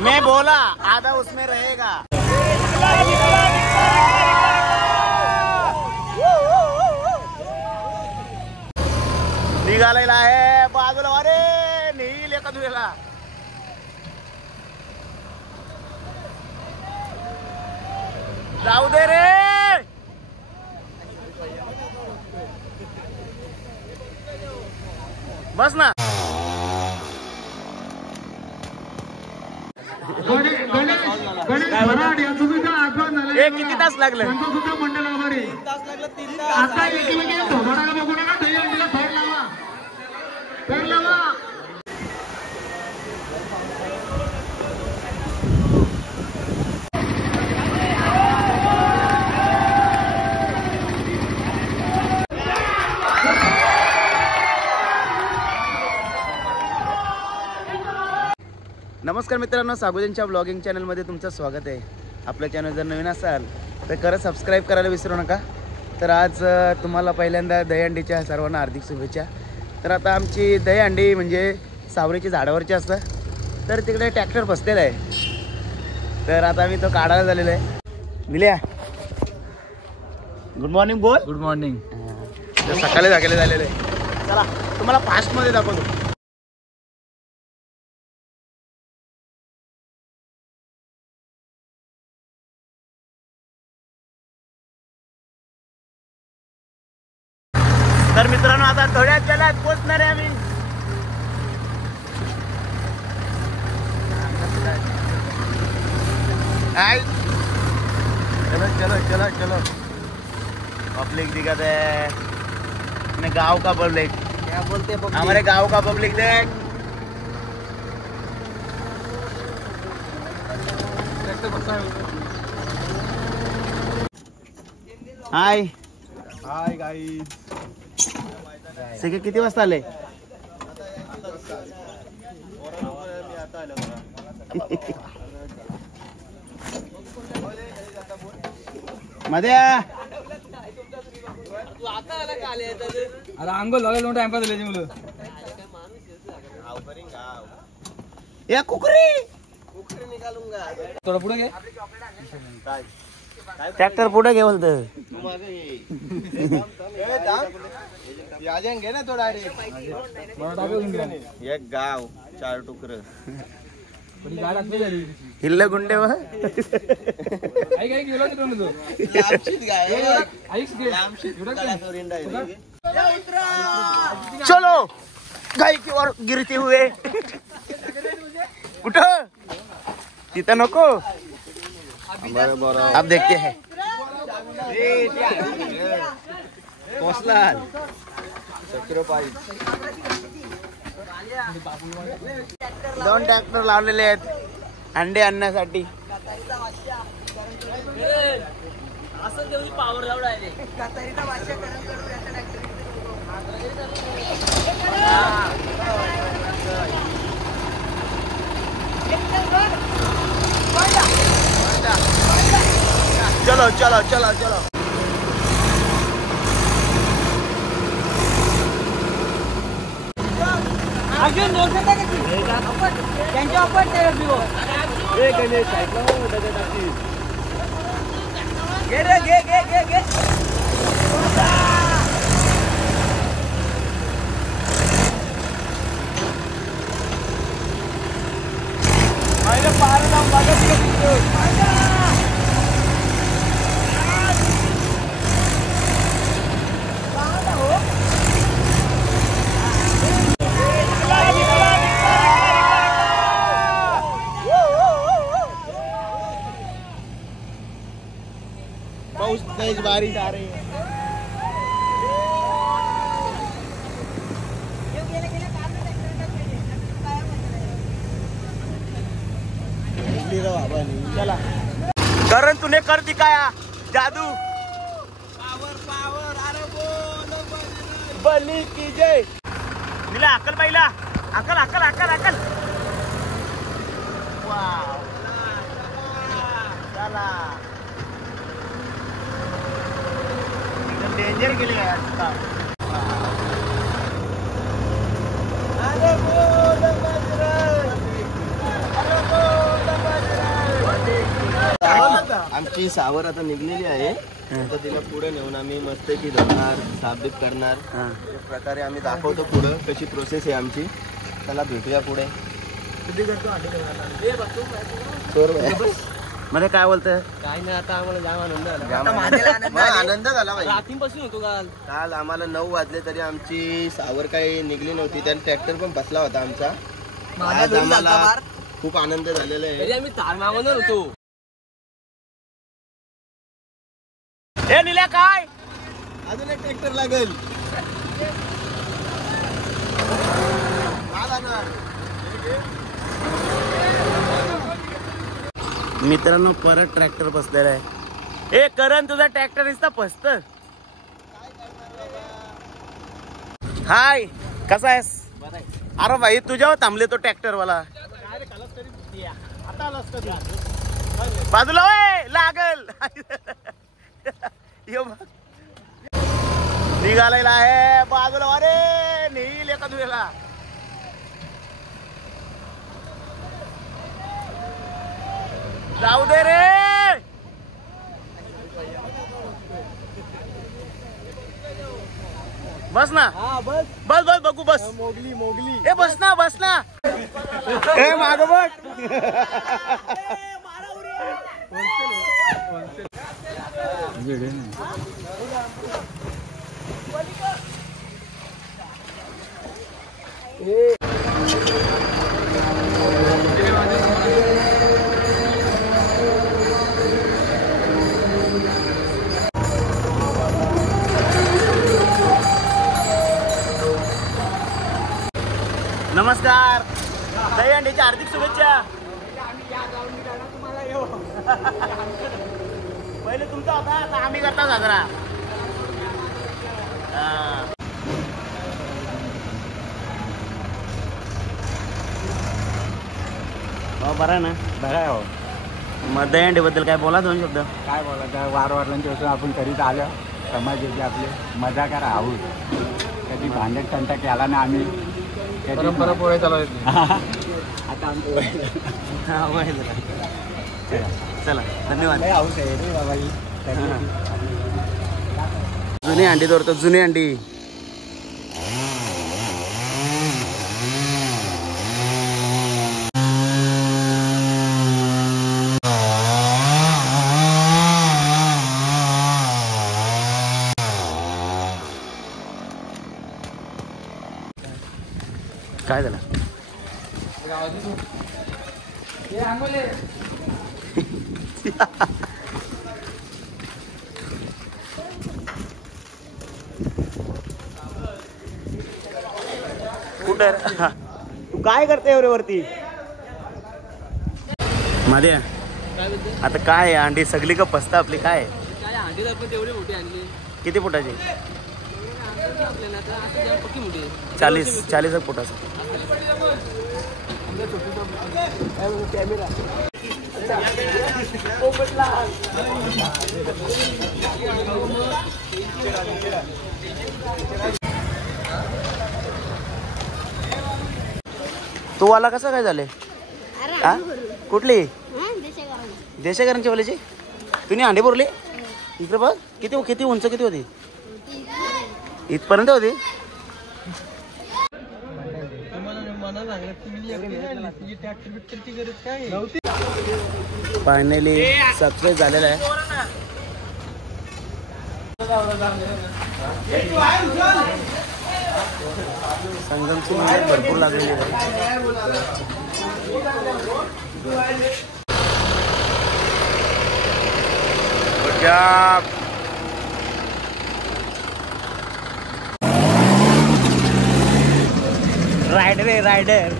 मैं बोला आधा उसमें रहेगा। निघालेला आहे बाजूला, अरे नेईल एका दुसऱ्याला। जाऊ दे रे, बस ना। एक किती तास लागले? मंडळ आभारी आता एकमेकांना थोबाडाला बघू नका, दहीहंडीला थोड लावा, थोड लावा। नमस्कार मित्रांनो, सागोदनच्या ब्लॉगिंग चॅनलमध्ये तुमचं स्वागत आहे। आपलं चॅनल जर नवीन असाल तर खरंच सबस्क्राईब करायला विसरू नका। तर आज तुम्हाला पहिल्यांदा दहीहंडीच्या सर्वांना हार्दिक शुभेच्छा। तर आता आमची दहीहंडी म्हणजे सावरीची झाडावरची असतं, तर तिकडे ट्रॅक्टर बसलेला आहे, तर आता आम्ही तो काढायला झालेला आहे। मिल्या गुड मॉर्निंग बोल। Good morning. सकाळी झालेले झालेले, चला तुम्हाला फास्टमध्ये दाखवतो। तर मित्रांनो आता थोड्याच वेळात पोहोचणार आहे आम्ही। चलो चलो चलो चलो, पब्लिक दिखत है अपने गांव का पब्लिक। क्या बोलते हैं? हमारे गांव का पब्लिक देख। हाय हाय गाईज। सगळे किती वाजता आले? मध्ये आता अंघोळ झालं, दोन टाइम पास झाले मुलं। या कुकरी थोडं पुढे घे, ट्रॅक्टर पुढे घे बोलत। घे ना थोडा। एक गाव चार टुकर झाली हिल्ले गुंडे व चलो गाय की ओर गिरते हुए। कुठं तिथं नको, अब देखते हैं। दोन ट्रॅक्टर लावलेले आहेत अंडे आणण्यासाठी। चलो चलो चलो चलो, अजून त्यांच्या ऑफर घे रे, घे घे घे घे। बहुत तेज बारिश आ रही है। चला करण तूने कर दिखाया जादू, पावर पावर। बली की जय. निला अक्कल पाहिला. अक्कल अक्कल अक्कल अक्कल. वाव. चला. एकदम डेंजर गेली आता. अरे बोल बजरंग. अरे बोल बजरंग. आमची सावर आता निघलेली आहे. आता तिला पुढे नेऊन आम्ही मस्त की धरणार, साफबीप करणार. एक प्रकारे आम्ही दाखवतो पुढं कशी प्रोसेस आहे आमची. चला भेटूया पुढे. मध्ये काय बोलतोय? काय नाही आता आम्हाला जाम आनंद झाला. जाम आनंद झाला भाई. रात्रीपासून होतो काल. काल आम्हाला 9 वाजले तरी आमची सावर काही निघली नव्हती. त्यात ट्रॅक्टर पण बसला होता आमचा. आज आम्हाला खूप आनंद झालेला आहे. तरी आम्ही तार मागवणार होतो. हे निल्या काय? अजून एक ट्रॅक्टर लागेल. मित्रांनो परत ट्रॅक्टर बसलेला आहे. ए करण तुझा ट्रॅक्टर दिसता पसत. हाय कसा आहेस? अरे भाई तुझ्यावर थांबले तो ट्रॅक्टर वाला. बाजूला ओय लागल. निघालेला आहे बाजूला. अरे नेईल एका तुझ्याला. जाऊ दे रे. बस ना. बस बस बघू बस. Mowgli Mowgli. ए बस ना बस ना. ए माग बघ. नमस्कार. दहीहंडीच्या हार्दिक शुभेच्छा. पहिले तुमचा होता आता आम्ही करता साजरा. हो बरं ना. बरं आहे हो. मग दहीहंडी बद्दल काय बोला 2 शब्द. काय बोलायचं वारवारलांच्या वस्तू आपण करीत आलो. समाजाची आपली मजा करा आहोत. कधी भांडण तंटा केला ना आम्ही. परंपरा पोळे चालवायची. आता आमचं चला धन्यवाद. लय हाऊस आहे रे बाबा ही. जुनी अंडी धरतो जुनी अंडी. काय झालं? कुठं तू काय करते एवढे वरती? मध्ये आता काय अंडी सगळी का पसता आपली काय? काय अंडी तर पण तेवढी मोठी आणली. किती फुटाची? आपल्याला आता असं जाम पक्की मोठी आहे. 40 फुटाचं. तू वाला कसा काय झाले? हा? कुठली? देशेकरांची वाल्याची? तुम्ही अंडे भरले इकडे बघ. किती उंच किती होती? इथपर्यंत होती. फायनली सक्सेस झालेला आहे. संगमची मेहनत भरपूर लागलेली आहे. रायडर आहे रायडर.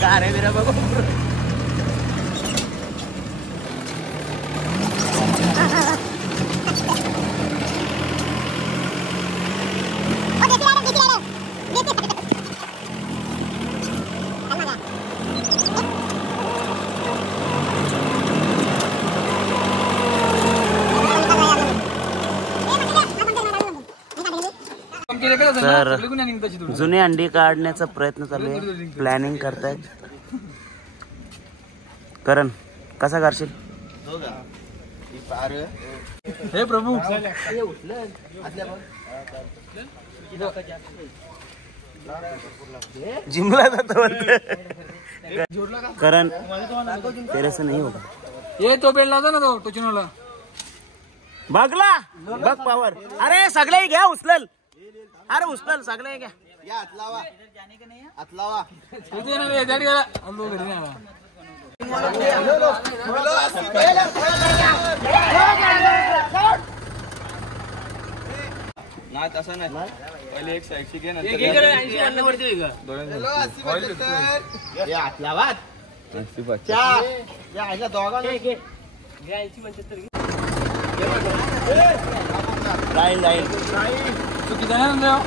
गारे बिरा बघू. केले काय असेल ना? तर सगळे गुन्हे निघतात तिथून. जुने अंडी काढण्याचा प्रयत्न चालू आहे, प्लॅनिंग करतायत. करण कसा करशील? हो का? ही पार हे प्रभू जिमला जातो करण, तेरे से नहीं होगा. ये तो बेल लावता ना तो टोचिनोला. बघला बघ पावर. अरे सगळे घ्या उचल. अरे उचल सगळे घ्या. या अतलावा अतलावा इथे ना रे गाडी गेला. अल्लो घरी नाही आला. नाही तसं नाही. पहिले एक साईडची घे या अतलावा जाईल जाईल. चुकीचं नाही ना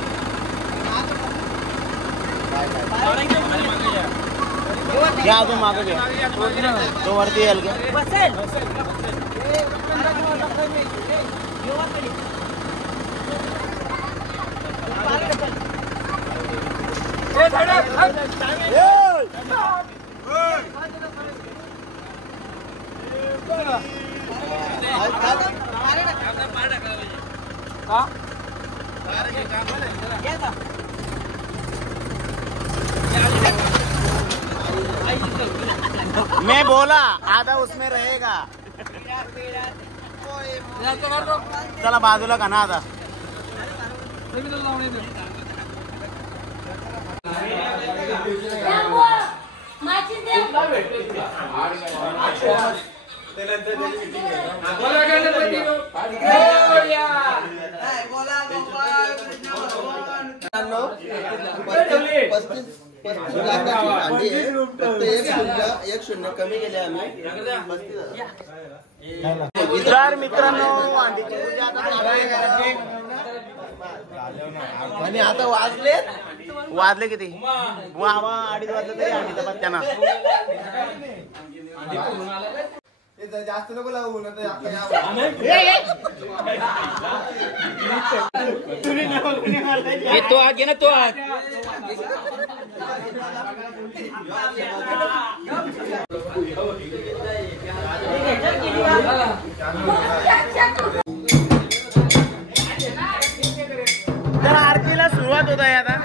घ्या अजून मागे घ्या. तो वरती येईल घ्या. मैं बोला आधा उसमें रहेगा. चला बाजूला का ना आता. एक शून्य कमी गेले आम्ही. तर मित्रांनो अंडीची पूजा आता चालू आहे. आणि आता वाजले किती? वा 2:30 वाजले तरी अंडीचा पत्त्याना. जास्त नको लागू तो आग घे ना तो आग. तर आरतीला सुरुवात होत आहे आता.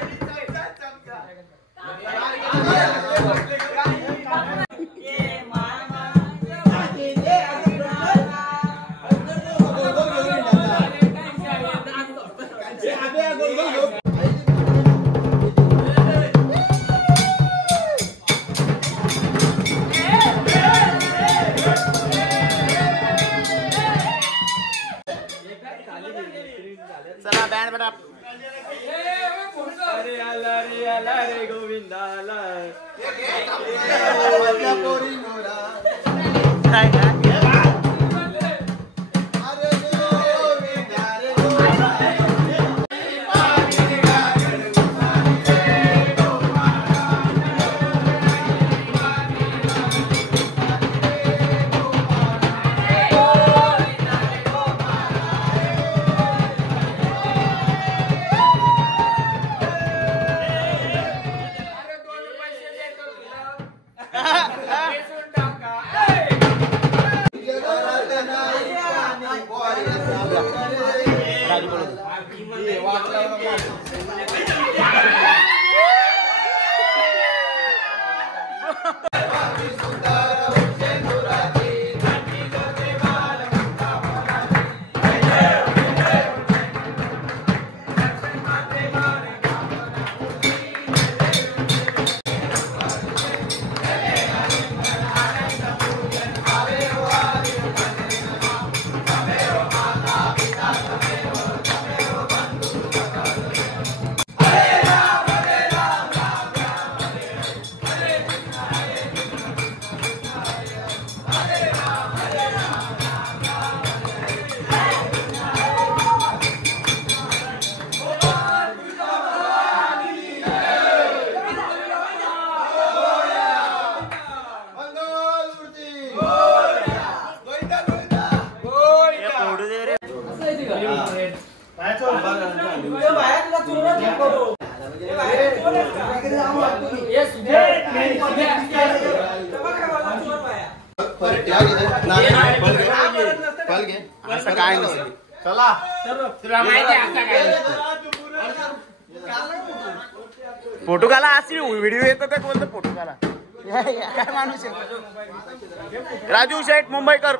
चला बँड बटा. रे गोविंदाला काय काय असं काय नसतं. तुला माहिती आहे असं काय नसतं. फोटो काला अशी व्हिडिओ येतो तर बोलतो फोटो काला. काय माणूस आहे. राजू शेठ मुंबईकर.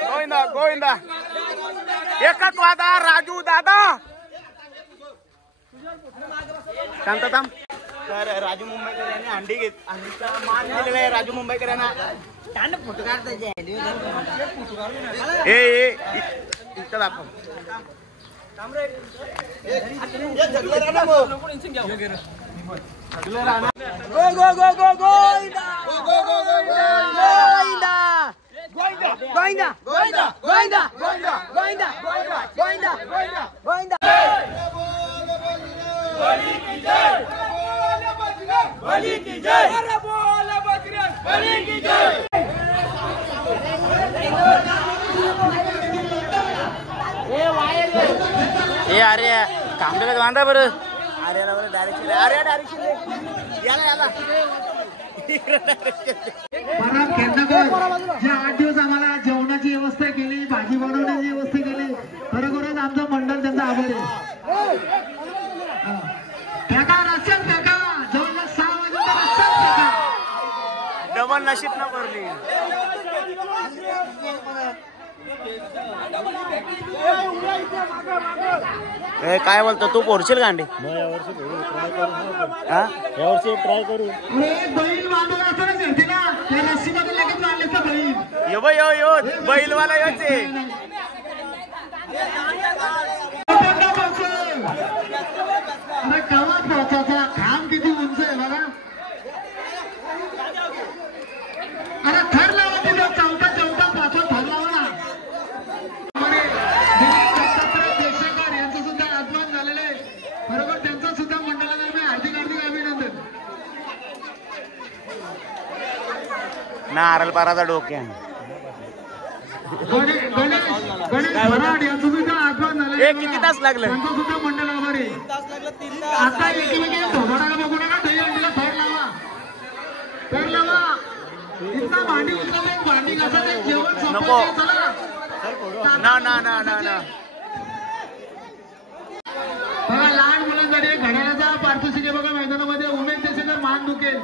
गोविंदा गोविंदा एकच वादा राजू दादा. शांतता. तर राजू मुंबईकर यांनी अंडीचा मान दिलेला आहे. राजू मुंबईकर यांना फोटो काढता इथं दाखव. ए अरे कांबेला बांधा बरं. अरे डायरेक्शन अरे डायरेक्शन याला याला. जे 8 दिवस आम्हाला जेवणाची व्यवस्था केली, भाजी बनवण्याची व्यवस्था केली, खरोखरच आमचं मंडळ त्यांचा आभार आहे. फेका रस्त्यात फेका, जवळजवळ 6 वाजेपर्यंत रस्त्यात फेका. डबल नशीब न भरली. काय बोलतो तू पोरशील गांडी. यावर्षी ट्राय करू. बैल बांधून असताना येते ना, त्या रस्सीमध्ये लगेच आणले तर बैल. यो बैलवाला याचे. अरे गावात पोहोचायचा खांब किती उंच आहे बघा. अरे थर लावा तिथं, चौथा 5वा थर लावा ना. देशकर यांचं सुद्धा आगमन झालेलं आहे. बरोबर त्यांचं सुद्धा मंडळाला हार्दिक अभिनंदन. नारळ पाराचा डोक्या. गणेश भराड यांचं सुद्धा आगमन झालं. किती तास लागले. त्यांचं सुद्धा मंडळ आभारी. आता एकमेकांना थोबाडाला बघू नका. दहीहंडीला थर लावा, थर लावा. इथं भांडी उचलत भांडी घासत जेवण नको. चला ना ना ना ना ना. बघा लहान मुलांसाठी घड्याळाचा पारितोषिक आहे बघा मैदानामध्ये. उमेश देशेकर मान दुखेल.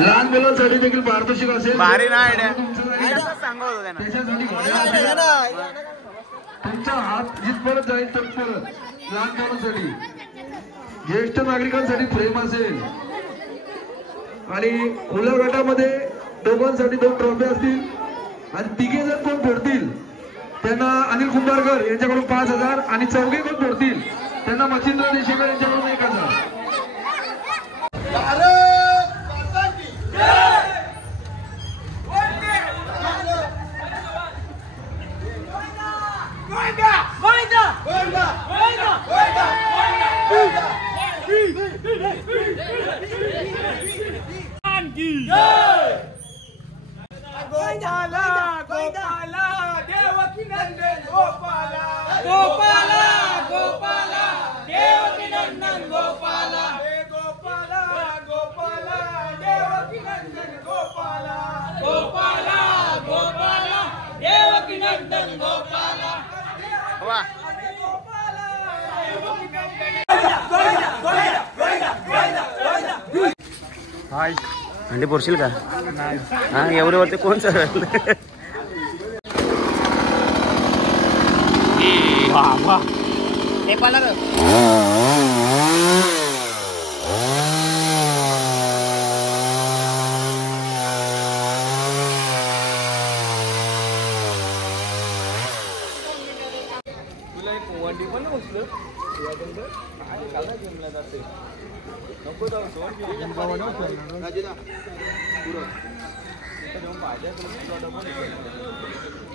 लहान मुलांसाठी देखील पारितोषिक असेल. भारी ना आयडिया. सांगत होतो त्यांना. त्याच्यासाठी तुमचा हात जिथपर्यंत जाईल तिथपर्यंत. लहान मुलांसाठी, ज्येष्ठ नागरिकांसाठी प्रेम असेल. आणि खुल्या गटामध्ये दोघांसाठी 2 ट्रॉफी असतील. आणि तिघे जर कोण फोडतील त्यांना अनिल कुंभारकर यांच्याकडून 5,000 आणि चौघे कोण फोडतील त्यांना मच्छिंद्र देशेकर यांच्याकडून 1,000. गोपाला गोपाला देवकी नंदन गोपाला गोपाला गोपाला देवकी नंदन गोपाला गोपाला गोपाला देवकी नंदन गोपाला गोपाला गोपाला देवकी नंदन गोपाला. वा अंडी पोरशील का. हा एवढे वरती कोण चढवेल.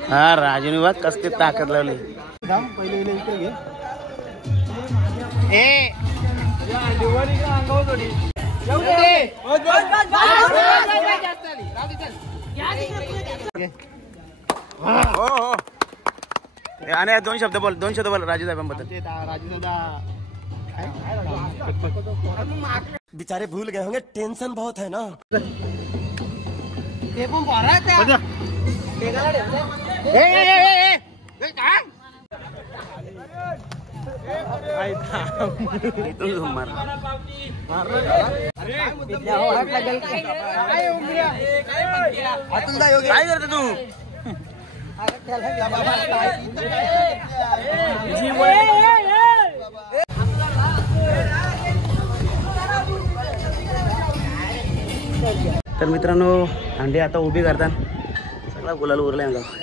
हा राजूने बघ कसली ताकद लावली. आणि दोन शब्द बोल राजू साहेबांबद्दल. बेचारे भूल गए होंगे, टेंशन बहुत है ना. काय करतो तू? तर मित्रांनो अंडे आता उभी करतात. सगळा गुलाल उरलाय अंगावर.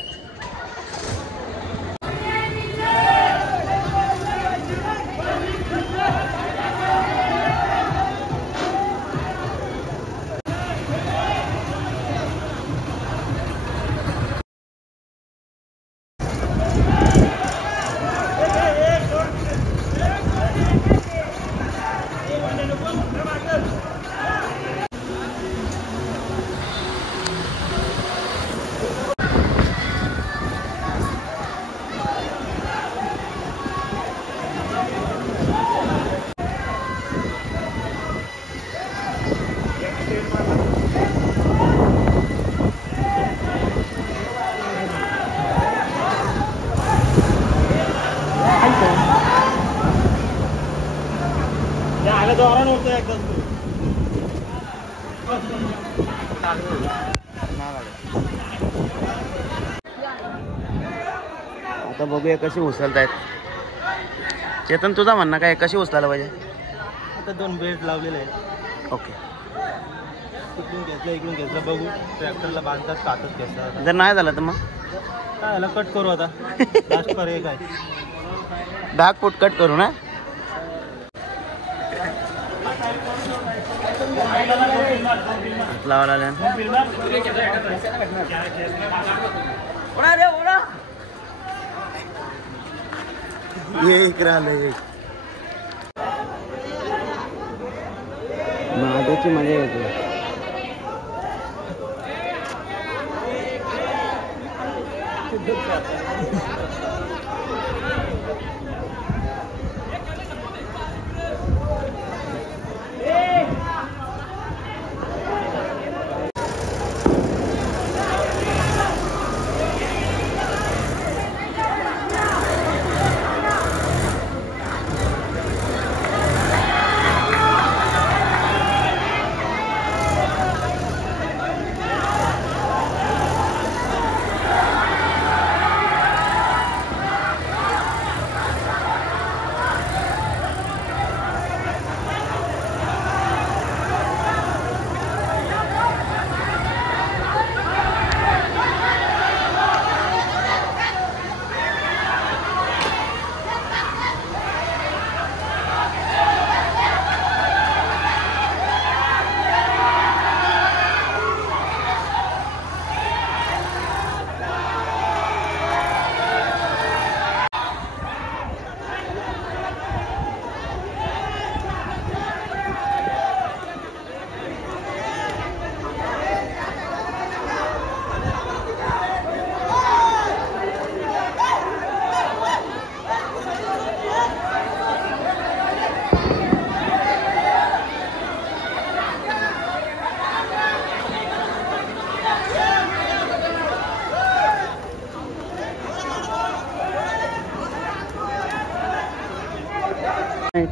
आता बघूया कशी उचलतायत. चेतन तुझा म्हणणं काय, कशी उचलायला पाहिजे? आता 2 बेल्ट लावलेले आहेत. ओके. इकडून घेतलं बघू. ट्रॅक्टरला बांधतात, कातच घेतात. जर नाही झालं तर मग काय झालं, कट करू आता. लास्ट पर एक आहे. 10 फूट कट करू ना. लावा लागल्या. एक राहिलं एक. महादेवची मजा येते.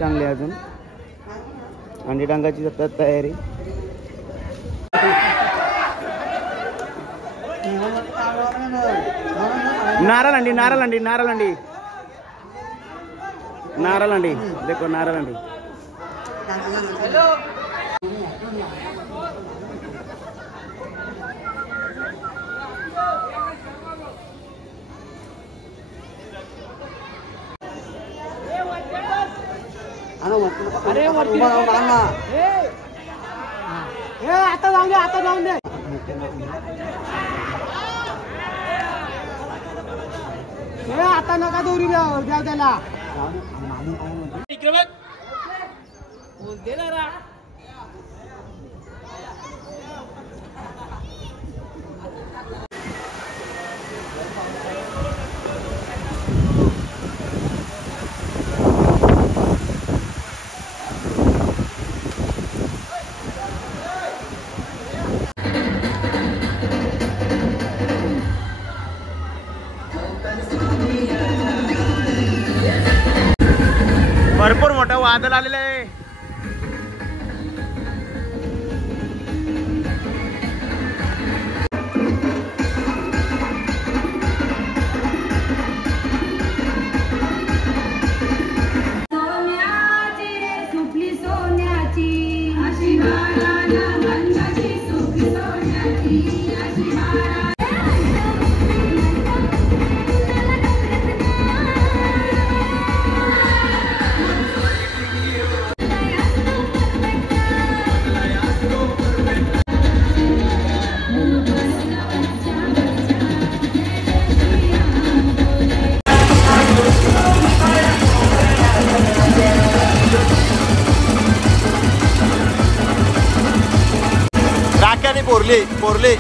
टांगले अजून. अंडी टांगाची सतत तयारी. नारळ अंडी नारळ अंडी नारळ अंडी नारळ अंडी देखो नारळ अंडी. आता जाऊन दे, आता जाऊन दे. आता नका दोरी द्या त्याला. बोलते ना रा. भरपूर मोठं वादळ आलेलं आहे. पोरले